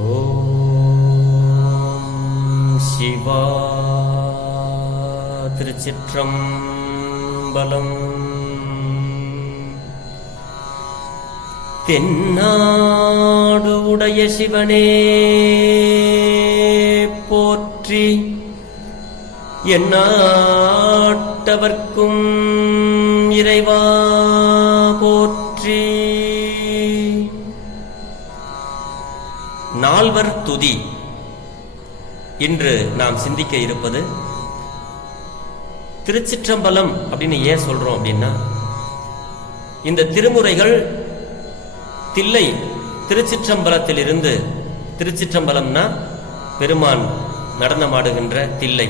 ஓம் சிவா திருச்சிற்றம்பலம். தென்னாடு உடைய சிவனே போற்றி, எந்நாட்டவர்க்கும் இறைவா போற்றி. நால்வர் துதி. இன்று நாம் சிந்திக்க இருப்பது திருச்சிற்றம்பலம் அப்படின்னு ஏன் சொல்றோம் அப்படின்னா, இந்த திருமுறைகள் தில்லை திருச்சிற்றம்பலத்திலிருந்து, திருச்சிற்றம்பலம்னா பெருமான் நடனமாடுகின்ற தில்லை,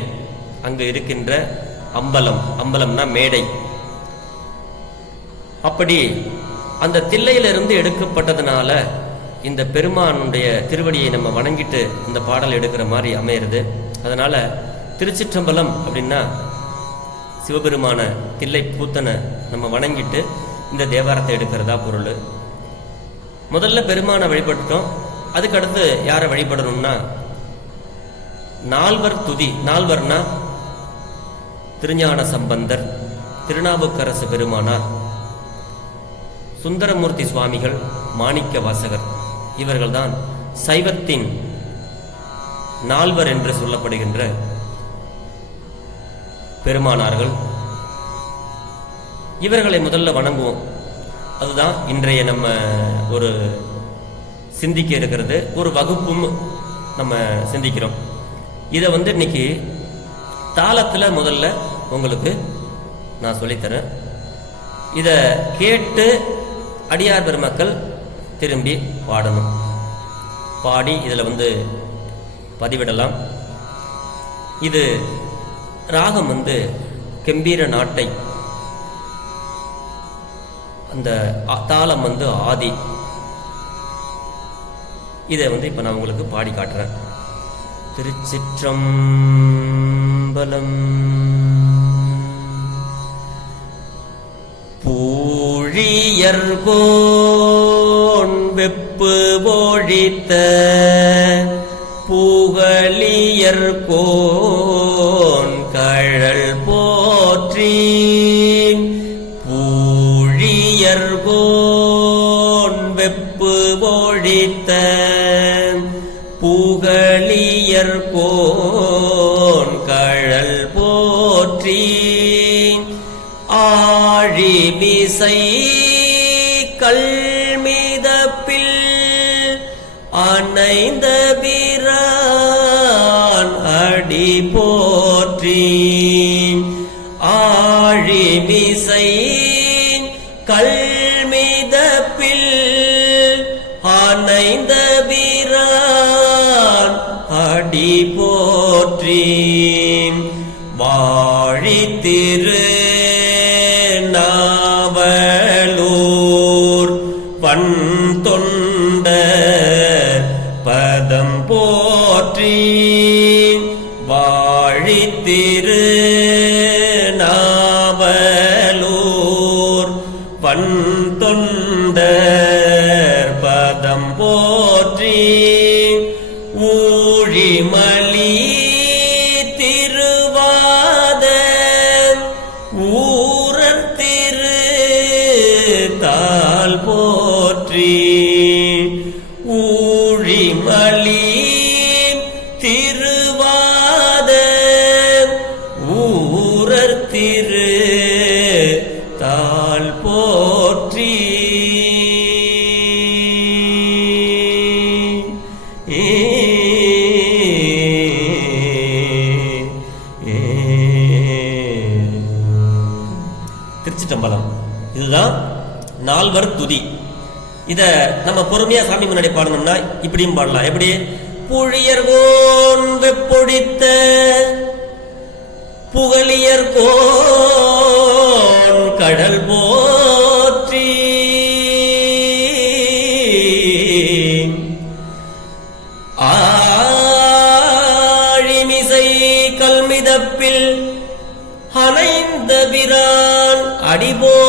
அங்கு இருக்கின்ற அம்பலம், அம்பலம்னா மேடை. அப்படி அந்த தில்லையிலிருந்து எடுக்கப்பட்டதுனால இந்த பெருமானுடைய திருவடியை நம்ம வணங்கிட்டு இந்த பாடல் எடுக்கிற மாதிரி அமையிறது. அதனால திருச்சிற்றம்பலம் அப்படின்னா சிவபெருமான தில்லை கூத்தனை நம்ம வணங்கிட்டு இந்த தேவாரத்தை எடுக்கிறதா பொருள். முதல்ல பெருமானை வழிபட்டுட்டோம். அதுக்கடுத்து யாரை வழிபடணும்னா நால்வர் துதி. நால்வர்னா திருஞான சம்பந்தர், திருநாவுக்கரசு பெருமானார், சுந்தரமூர்த்தி சுவாமிகள், மாணிக்க வாசகர், இவர்கள்தான் சைவத்தின் நால்வர் என்று சொல்லப்படுகின்ற பெருமானார்கள். இவர்களை முதல்ல வணங்குவோம். அதுதான் இன்றைய நம்ம ஒரு சிந்திக்க இருக்கிறது, ஒரு வகுப்பும் நம்ம சிந்திக்கிறோம். இதை இன்னைக்கு தாளத்தில் முதல்ல உங்களுக்கு நான் சொல்லித்தரேன். இதை கேட்டு அடியார் பெருமக்கள் திரும்பி பாடணும். பாடி இதில் பதிவிடலாம். இது ராகம் கம்பீர நாட்டை, அந்த தாளம் ஆதி. இதை இப்போ நான் உங்களுக்கு பாடி காட்டுறேன். திருச்சிற்றம்பலம். பூழியர்கோன் வெப்பு ஒழித்த புகழியர்கோன் கழல் போற்றி. பூழியர்கோன் வெப்பு ஒழித்த புகழியர்கோன் கழல் போற்றி. ஆழிமிசை கல்மிதப்பில் அணைந்த பிரான் அடி போற்றி. ஆழிமிசை கல்மிதப்பில் அணைந்த பிரான் அடி போற்றி. வாழித்திரு நாவலூர் பண் தொண்ட பதம் போற்றி. வாழித்திரு நாவலூர் பண் தொண்ட பதம் போற்றி. ஊழிமலி திருவாத ஊரர் திரு தாள் போற்றி. ஊழிமலி திருவாத ஊரர் திரு தாள் போற்றி. திருச்சிற்றம்பலம். இதுதான் நால்வர் துதி. இத நம்ம பொறுமையா சாமி முன்னாடி பாடணும்னா இப்படியும் பாடலாம். எப்படி? புழியர்கோன் வெப்பொழித்த புகழியர்கோன் கடல் போற்றி. ஆழிமிசை கல்மிதப்பில் அணைந்த பிரான் அடிபோற்றி.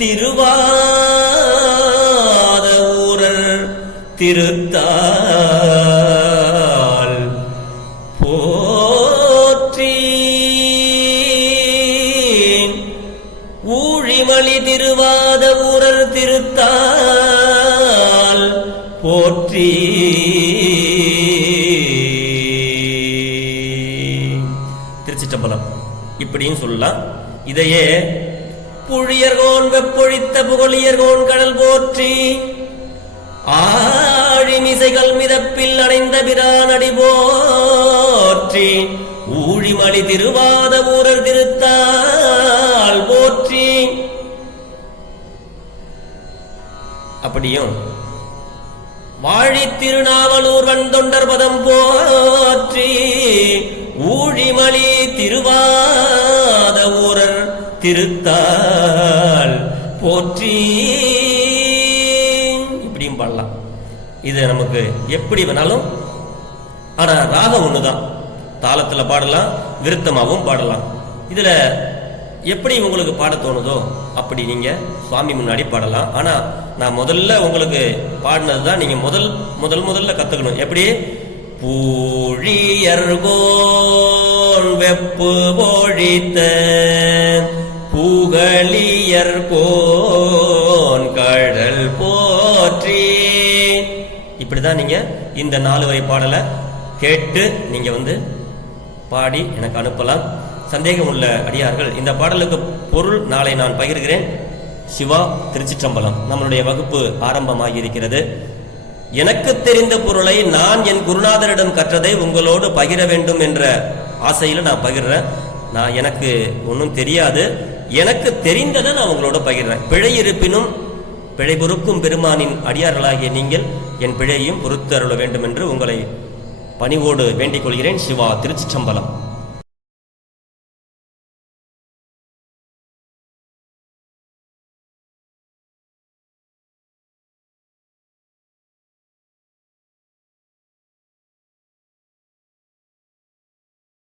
திருவாத ஊரர் திருத்தால் போற்றி ஊழிமலி திருவாத ஊரர் திருத்தால் போற்றி திருச்சிற்றம்பலம் இப்படியும் சொல்லலாம். இதையே புழியர்கோன் வெப்பொழித்த புகழியர்கோன் கடல் போற்றி ஆழிமிசைகள் மிதப்பில் அடைந்த பிரானடி போற்றி ஊழிமலி திருவாத ஊரர் திருத்தால் போற்றி. அப்படியும் வாழி திருநாவலூர் வந்தொண்டர் பதம் போற்றி ஊழிமலி திருவாத ஊரர் திருத்தால் போற்றி. இப்படியும் பாடலாம். இது நமக்கு எப்படி வேணாலும், ஆனா ராகம் ஒண்ணுதான். தாளத்துல பாடலாம், விருத்தமாகவும் பாடலாம். இதுல எப்படி உங்களுக்கு பாட தோணுதோ அப்படி நீங்க சுவாமி முன்னாடி பாடலாம். ஆனா நான் முதல்ல உங்களுக்கு பாடினதுதான் நீங்க முதல்ல கத்துக்கணும். எப்படி? பூழியர்கோன் வெப்பு பொழித்த புகழியர்கோன் கடல் போற்றி. இப்படிதான் நீங்க இந்த 4 வரி பாடலை கேட்டு நீங்க பாடி எனக்கு அனுப்பலாம். சந்தேகம் உள்ள அடியார்கள் இந்த பாடலுக்கு பொருள் நாளை நான் பகிர்கிறேன். சிவா திருச்சிற்றம்பலம். நம்மளுடைய வகுப்பு ஆரம்பமாகி இருக்கிறது. எனக்கு தெரிந்த பொருளை நான் என் குருநாதரிடம் கற்றதை உங்களோடு பகிர வேண்டும் என்ற ஆசையில நான் பகிர்றேன். நான் எனக்கு ஒன்றும் தெரியாது, எனக்கு தெரிந்ததை நான் உங்களோட பகிர்றேன். பிழை இருப்பினும் பிழை பொறுக்கும் பெருமானின் அடியார்களாகிய நீங்கள் என் பிழையையும் பொறுத்து அருள வேண்டும் என்று உங்களை பணிவோடு வேண்டிக் கொள்கிறேன். சிவா திருச்சிற்றம்பலம்.